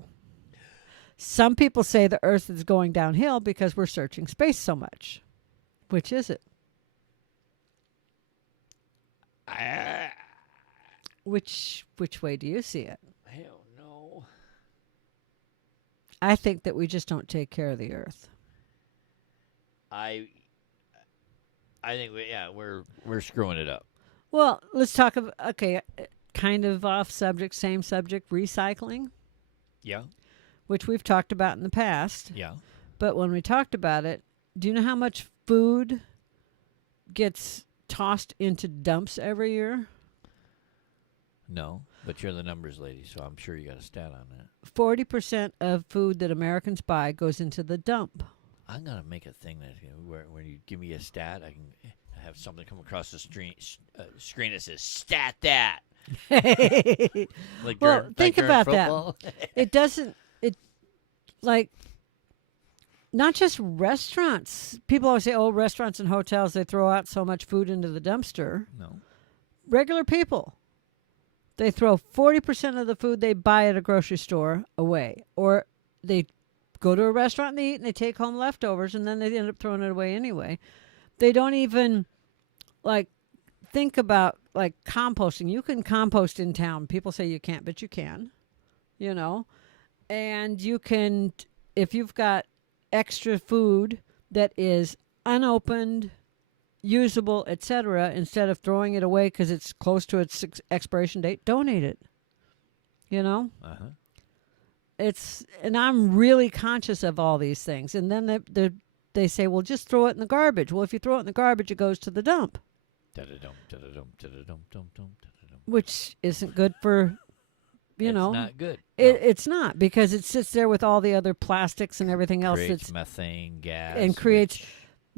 Some people say the Earth is going downhill because we're searching space so much. Which is it? Which way do you see it? I don't know. I think that we just don't take care of the Earth. I think we're screwing it up. Well, let's talk about, kind of off subject, same subject, recycling, Yeah. which we've talked about in the past. Yeah. But when we talked about it, do you know how much food gets tossed into dumps every year? No, but you're the numbers lady, so I'm sure you got a stat on that. 40% of food that Americans buy goes into the dump. I'm gonna make a thing that where when you give me a stat, I can have something come across the screen that says "stat that." Like Well, during, think like during about football. It doesn't, like, not just restaurants. People always say, oh, restaurants and hotels, they throw out so much food into the dumpster. No. Regular people, they throw 40% of the food they buy at a grocery store away. Or they go to a restaurant and they eat and they take home leftovers and then they end up throwing it away anyway. They don't even, think about, composting. You can compost in town. People say you can't, but you can, And you can, if you've got extra food that is unopened, usable, etc., instead of throwing it away because it's close to its expiration date, donate it. Uh-huh. And I'm really conscious of all these things. And then they say, well, just throw it in the garbage. Well, if you throw it in the garbage, it goes to the dump, which isn't good for, It's not good. It's not, because it sits there with all the other plastics and everything else Creates that's methane gas and creates which-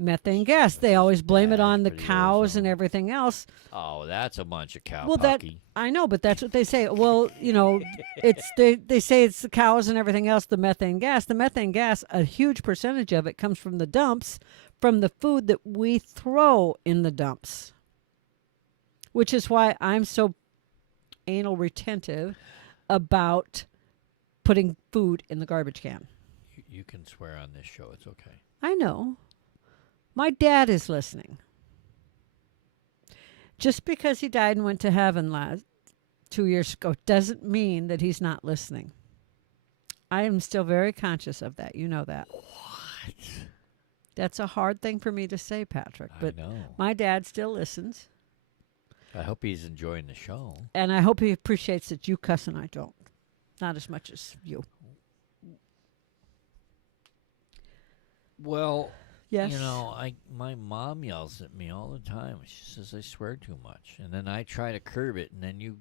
methane gas. They always blame it That's on the pretty cows and awesome. everything else. Oh, that's a bunch of cow Well, pucky. I know, but that's what they say. Well, it's they say it's the cows and everything else, the methane gas. The methane gas, a huge percentage of it comes from the dumps, from the food that we throw in the dumps. Which is why I'm so anal retentive about putting food in the garbage can. You can swear on this show. It's okay. I know. My dad is listening. Just because he died and went to heaven 2 years ago doesn't mean that he's not listening. I am still very conscious of that. You know that. What? That's a hard thing for me to say, Patrick. But I know. my dad still listens. I hope he's enjoying the show. And I hope he appreciates that you cuss and I don't. Not as much as you. Well, Yes. my mom yells at me all the time. She says I swear too much, and then I try to curb it, and then you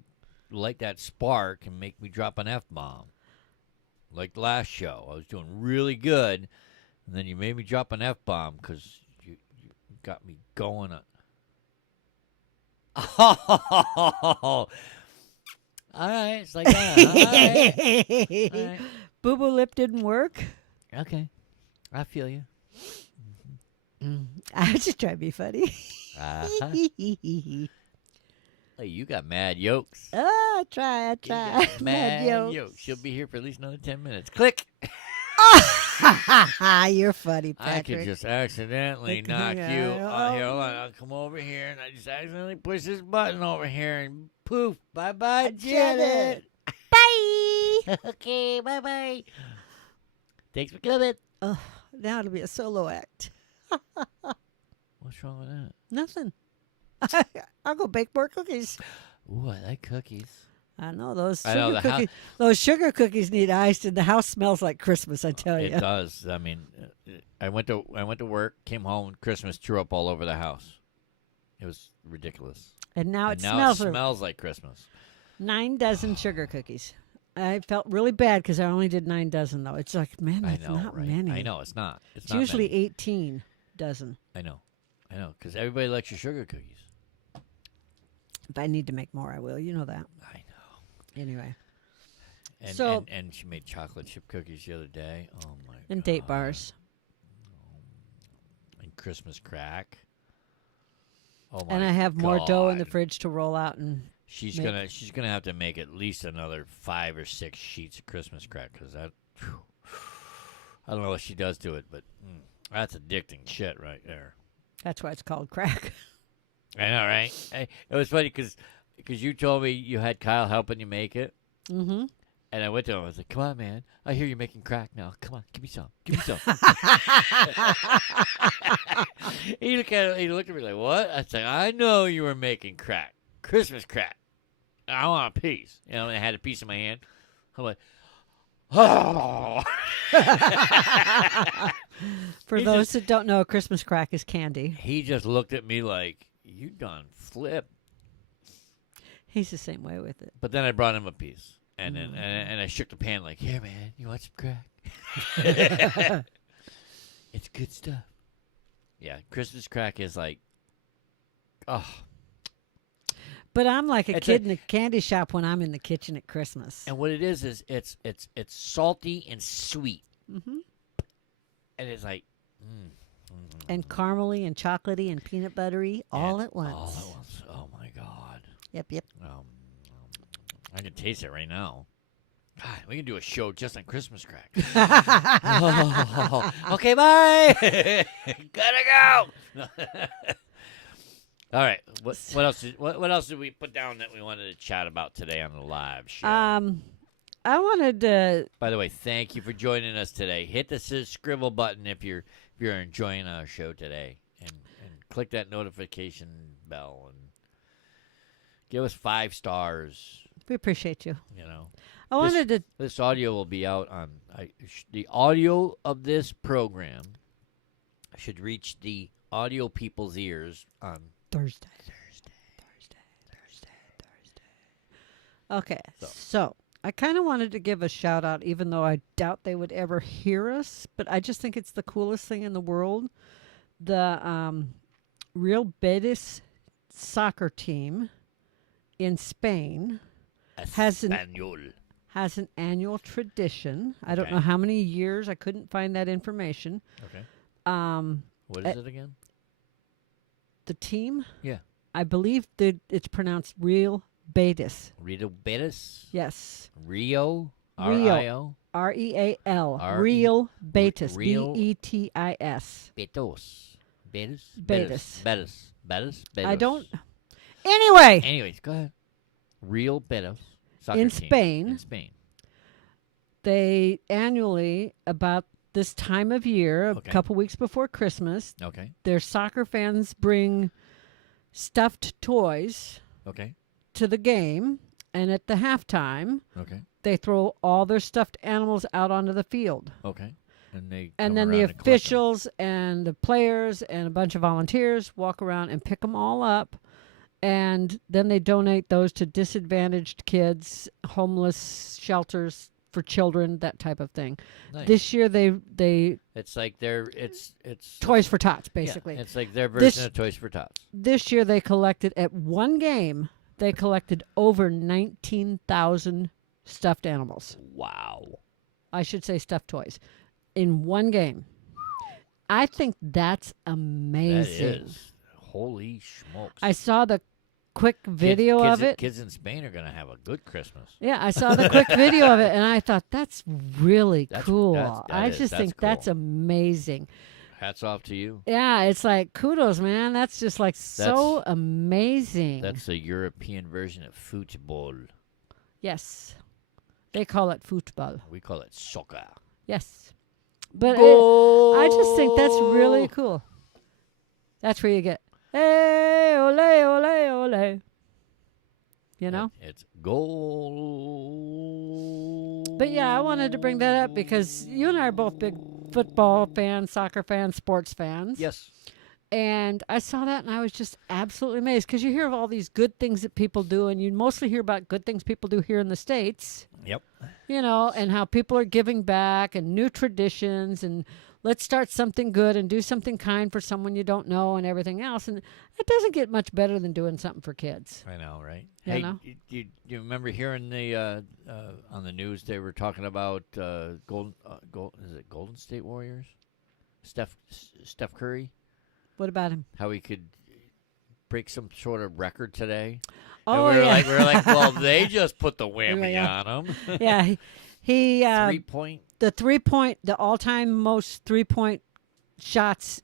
light that spark and make me drop an F-bomb. Like the last show, I was doing really good, and then you made me drop an F-bomb because you got me going. Oh, all right, it's like that. All right. Boo Boo Lip didn't work. Okay, I feel you. I was just trying to be funny. Uh-huh. Hey, you got mad yolks. I try. You got mad yolks. yolks. She'll be here for at least another 10 minutes. Click. You're funny, I could Patrick. just accidentally Like, knock yeah, you. oh. Here, hold on. I'll come over here, and I just accidentally push this button over here, and poof. Bye-bye, Janet. Bye. Okay, bye-bye. Thanks for coming. Oh, now it'll be a solo act. What's wrong with that? Nothing. I'll go bake more cookies. Ooh, I like cookies. I know those I know, sugar the cookies. Those sugar cookies need iced, and the house smells like Christmas. I tell It you. does. I mean, I went to work, came home, Christmas threw up all over the house. It was ridiculous. And now And it now smells. it smells like Christmas. 9 dozen sugar cookies. I felt really bad because I only did 9 dozen, though. It's like, man, I that's know, not right? many. I know it's not. It's It's not usually many. 18 dozen. I know, because everybody likes your sugar cookies. If I need to make more, I will. You know that. I know. Anyway. And, So- and she made chocolate chip cookies the other day. Oh my! And God. date bars. And Christmas crack. Oh my! And I have more dough in the God. fridge to roll out and She's make- gonna have to make at least another 5 or 6 sheets of Christmas crack because that. Whew, I don't know what she does to it, but that's addicting shit right there. that's why it's called crack. I know, right? It was funny because you told me you had Kyle helping you make it. Mm-hmm. And I went to him. I was like, "Come on, man! I hear you're making crack now. Come on, give me some. Give me some." He looked at me like, "What?" I said, "I know you were making crack, Christmas crack. I want a piece." And I had a piece in my hand. I'm like, "Oh." For He those just- that don't know, Christmas crack is candy. He just looked at me like, "You done flip." He's the same way with it. But then I brought him a piece, and then and I shook the pan like, "Here, man, you want some crack?" It's good stuff. Yeah, Christmas crack is like, oh, But I'm like a It's kid a- in a candy shop when I'm in the kitchen at Christmas. and what it is it's salty and sweet, Mm-hmm. and it's like, And caramely and chocolatey and peanut buttery all and at once. All at once. Oh my god. Yep. I can taste it right now. God, we can do a show just on Christmas crack. Okay, bye. Gotta go. All right. What else? What else did we put down that we wanted to chat about today on the live show? I wanted to. By the way, thank you for joining us today. Hit the scribble button if you're enjoying our show today, and click that notification bell and give us 5 stars. We appreciate you. You know. I wanted to. This audio will be out on the audio of this program should reach the audio people's ears on Thursday. Okay, so I kind of wanted to give a shout out, even though I doubt they would ever hear us, but I just think it's the coolest thing in the world the Real Betis soccer team in Spain has an annual tradition. I don't Okay. know how many years. I couldn't find that information. Okay. Um, What is it again? the team, Yeah. I believe that it's pronounced Real Betis. Rio Betis? Yes. Rio? Rio. R-I-O? Real. R-E- Real Betis. Real- Betis. Betos. Betis? Betis. Betis. Betis? Betis. I don't. Anyway, Anyways, go ahead. Real Betis. Soccer In team Spain. In Spain. they annually, about this time of year, a Okay. couple weeks before Christmas, Okay. their soccer fans bring stuffed toys Okay. to the game, and at the halftime, Okay. they throw all their stuffed animals out onto the field. Okay. And they And come then the around and collect them. officials and the players and a bunch of volunteers walk around and pick them all up. And then they donate those to disadvantaged kids, homeless shelters for children, that type of thing. Nice. This year they It's like it's Toys for Tots, yeah, basically. it's like their version of Toys for Tots. This year they collected, at one game, they collected over 19,000 stuffed animals. Wow. I should say stuffed toys, in one game. I think that's amazing. That is. Holy smokes. I saw the quick video of it. Kids in Spain are going to have a good Christmas. Yeah, I saw the quick video of it, and I thought that's really cool. that I is- just that's think that's cool. amazing. Hats off to you. Yeah, it's like kudos, man. That's just like so That's- amazing. That's the European version of football. Yes, they call it football. We call it soccer. Yes, but I just think that's really cool. That's where you get hey ole ole ole. You know. It's goal. But yeah, I wanted to bring that up because you and I are both big football fans, soccer fans, sports fans. Yes. And I saw that and I was just absolutely amazed because you hear of all these good things that people do, and you mostly hear about good things people do here in the States, Yep. you know, and how people are giving back and new traditions and let's start something good and do something kind for someone you don't know and everything else. And it doesn't get much better than doing something for kids. I know, right? You Hey, know? you remember hearing the on the news they were talking about is it Golden State Warriors? Steph Curry, What about him? how he could break some sort of record today. Oh, and we yeah. were like, well, they just put the whammy Yeah. on him. Yeah, he 3-point. the all-time most 3-point shots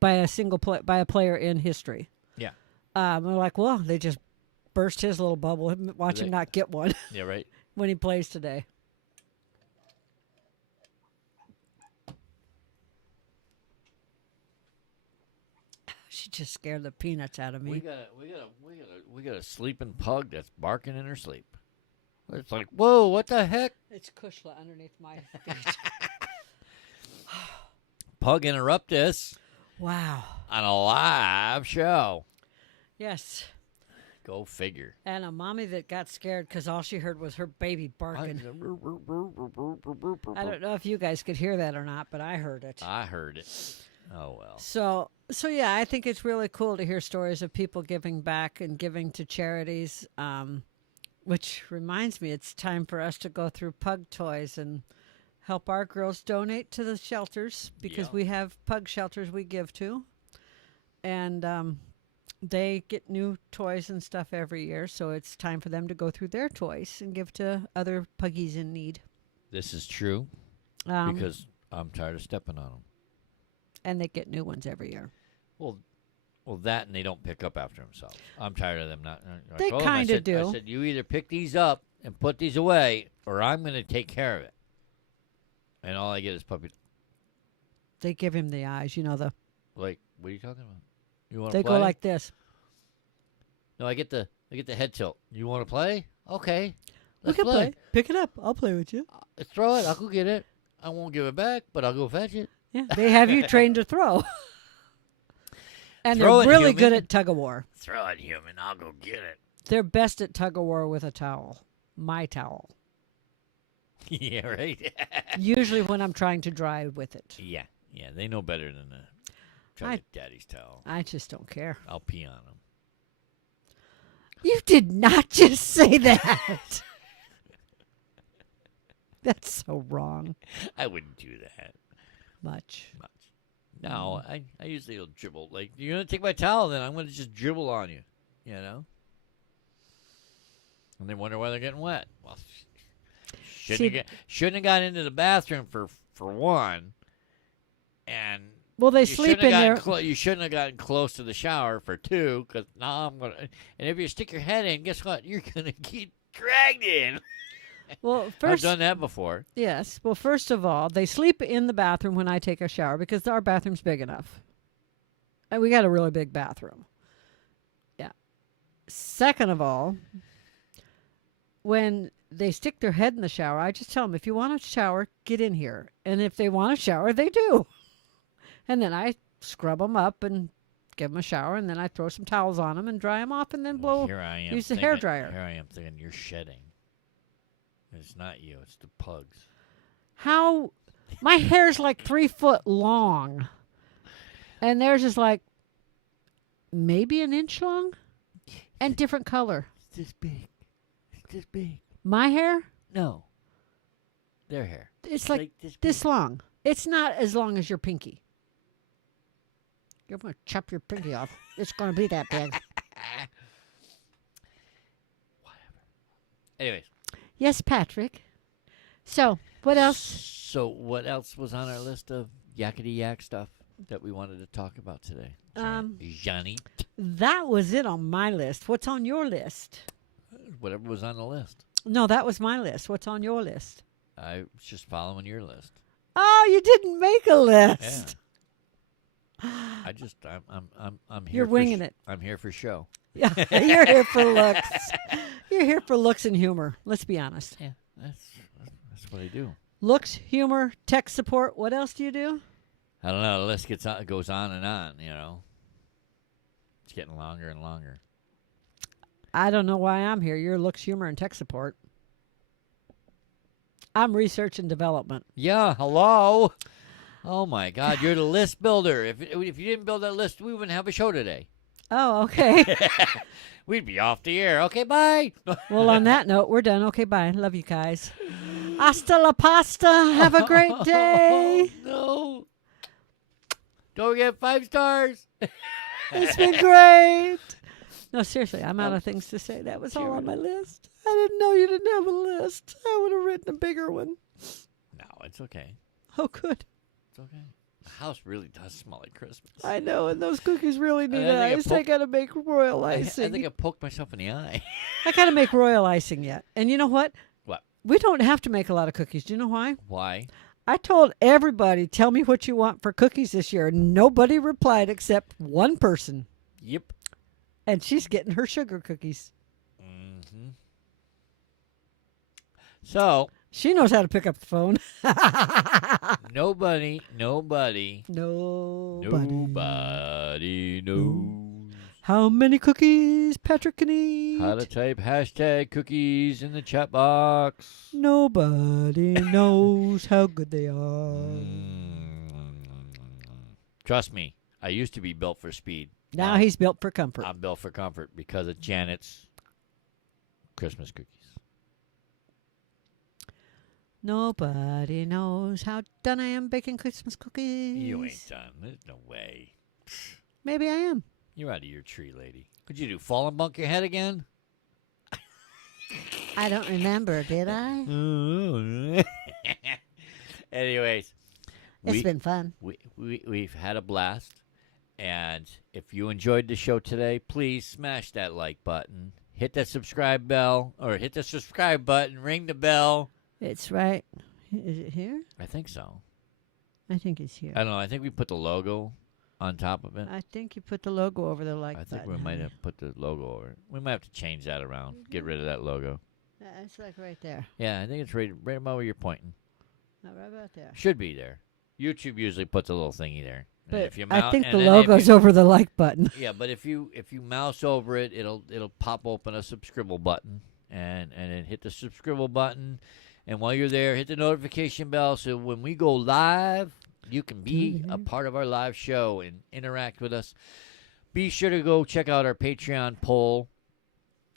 by a player in history. Yeah. We're like, well, they just burst his little bubble. Watch him not get one Yeah, right. when he plays today. She just scared the peanuts out of me. We got a sleeping pug that's barking in her sleep. It's like, whoa, what the heck? It's Kushla underneath my feet. Pug interrupt us Wow. on a live show. Yes. Go figure. And a mommy that got scared because all she heard was her baby barking. I don't know if you guys could hear that or not, but I heard it. I heard it. Oh well. So yeah, I think it's really cool to hear stories of people giving back and giving to charities. Which reminds me, it's time for us to go through pug toys and help our girls donate to the shelters because Yeah. we have pug shelters we give to, and they get new toys and stuff every year. So it's time for them to go through their toys and give to other puggies in need. This is true because I'm tired of stepping on them. And they get new ones every year. Well, that and they don't pick up after themselves. I'm tired of them not. I They told them, I kinda said- do. I said, you either pick these up and put these away, or I'm going to take care of it. And all I get is puppy. They give him the eyes, you know, Like, what are you talking about? You want to they play? go like this. No, I get the head tilt. You want to play? Okay. We Let's can play. Pick it up. I'll play with you. Let's throw it. I'll go get it. I won't give it back, but I'll go fetch it. Yeah, they have you trained to throw. And Throw they're it, really good human. at tug of war. Throw it, human. I'll go get it. They're best at tug of war with a towel. My towel. Yeah, right. Usually when I'm trying to drive with it. Yeah. They know better than that. Try to get Daddy's towel. I just don't care. I'll pee on him. You did not just say that. That's so wrong. I wouldn't do that Much. much. No, I usually will dribble. Like, you're going to take my towel, then I'm going to just dribble on you, you know? And they wonder why they're getting wet. Well, shouldn't have got into the bathroom for one. And Well, they you sleep shouldn't in have there. you shouldn't have gotten close to the shower for two, because now I'm going to. And if you stick your head in, guess what? You're going to get dragged in. Well, I've first, done that before. yes. Well, first of all, they sleep in the bathroom when I take a shower because our bathroom's big enough. And we got a really big bathroom. Yeah. Second of all, when they stick their head in the shower, I just tell them, if you want to shower, get in here. And if they want to shower, they do. And then I scrub them up and give them a shower, and then I throw some towels on them and dry them off, and then blow. Here I am. use the thinking- hairdryer. Here I am thinking you're shedding. It's not you. It's the pugs. How my hair's like 3 foot long, and theirs is like maybe an inch long, and different color. It's this big. It's this big. My hair, No. Their hair. it's like this. this long. It's not as long as your pinky. You're gonna chop your pinky off. It's gonna be that big. Anyways. Yes, Patrick. So what else? So what else was on our list of yakety yak stuff that we wanted to talk about today? Johnny. That was it on my list. What's on your list? Whatever was on the list. No, that was my list. What's on your list? I was just following your list. Oh, you didn't make a list. I just I'm here. You're winging it. I'm here for show. Yeah, you're here for looks. You're here for looks and humor. Let's be honest. Yeah, that's what I do. Looks, humor, tech support. What else do you do? I don't know. The list goes on and on. You know, it's getting longer and longer. I don't know why I'm here. You're looks, humor, and tech support. I'm research and development. Yeah. Hello. Oh my God, you're the list builder. If you didn't build that list, we wouldn't have a show today. Oh, okay. We'd be off the air. Okay, bye. Well, on that note, we're done. Okay, bye. Love you guys. Hasta la pasta. Have a great day. No. Don't forget 5 stars. It's been great. No, seriously, I'm out of things to say. That was all on my list. I didn't know you didn't have a list. I would have written a bigger one. No, it's okay. Oh, good. It's okay. The house really does smell like Christmas. I know, and those cookies really need I think I ice. I gotta make royal I icing. think I poked myself in the eye. I gotta make royal icing yet. And you know what? What? We don't have to make a lot of cookies. Do you know why? Why? I told everybody, tell me what you want for cookies this year. Nobody replied except one person. Yep. And she's getting her sugar cookies. Mm-hmm. So, She knows how to pick up the phone. nobody Nobody. knows How many cookies Patrick can eat? how to type hashtag cookies in the chat box. Nobody knows how good they are. Trust me, I used to be built for speed. Now he's built for comfort. I'm built for comfort because of Janet's Christmas cookies. Nobody knows how done I am baking Christmas cookies. You ain't done. There's no way. Maybe I am. You're out of your tree, lady. What'd you do? Fall and bunk your head again? I don't remember, did I? Anyways, It's been fun. we've had a blast. And if you enjoyed the show today, please smash that like button. Hit that subscribe bell, or hit the subscribe button, ring the bell. It's right. Is it here? I think so. I think it's here. I don't know. I think we put the logo on top of it. I think you put the logo over the like I think button. we might have put the logo over it. We might have to change that around. Get rid of that logo. It's like right there. Yeah, I think it's right about where you're pointing. Right about there. Should be there. YouTube usually puts a little thingy there. And But if you I think and the then if logo's you- over the like button. Yeah, but if you mouse over it, it'll pop open a subscribe button, and then hit the subscribe button, and while you're there, hit the notification bell so when we go live, you can be a part of our live show and interact with us. Be sure to go check out our Patreon poll.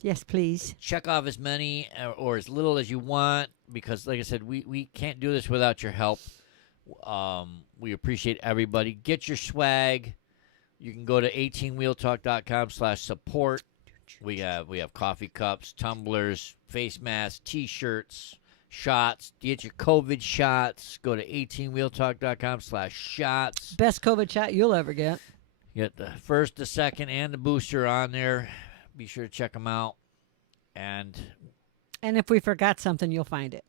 Yes, please. Check off as many or as little as you want because, like I said, we can't do this without your help. We appreciate everybody. Get your swag. You can go to 18wheeltalk.com/support. We have coffee cups, tumblers, face masks, T-shirts, shots. Get your COVID shots. Go to 18wheeltalk.com/shots. Best COVID shot you'll ever get. Get the first, the second, and the booster on there. Be sure to check them out. And if we forgot something, you'll find it.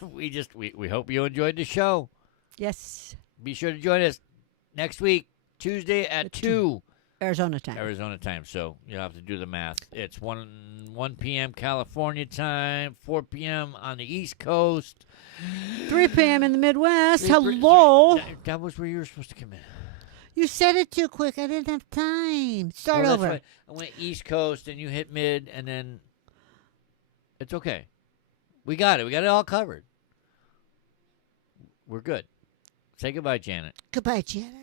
we hope you enjoyed the show. Yes. Be sure to join us next week, Tuesday at 2. Arizona time. Arizona time, so you'll have to do the math. It's 1 p.m. California time, 4 p.m. on the East Coast. 3 p.m. in the Midwest. Three- Hello. That was where you were supposed to come in. You said it too quick. I didn't have time. Start That's over. right. I went East Coast, and you hit mid, and then it's okay. We got it. We got it all covered. We're good. Say goodbye, Janet. Goodbye, Janet.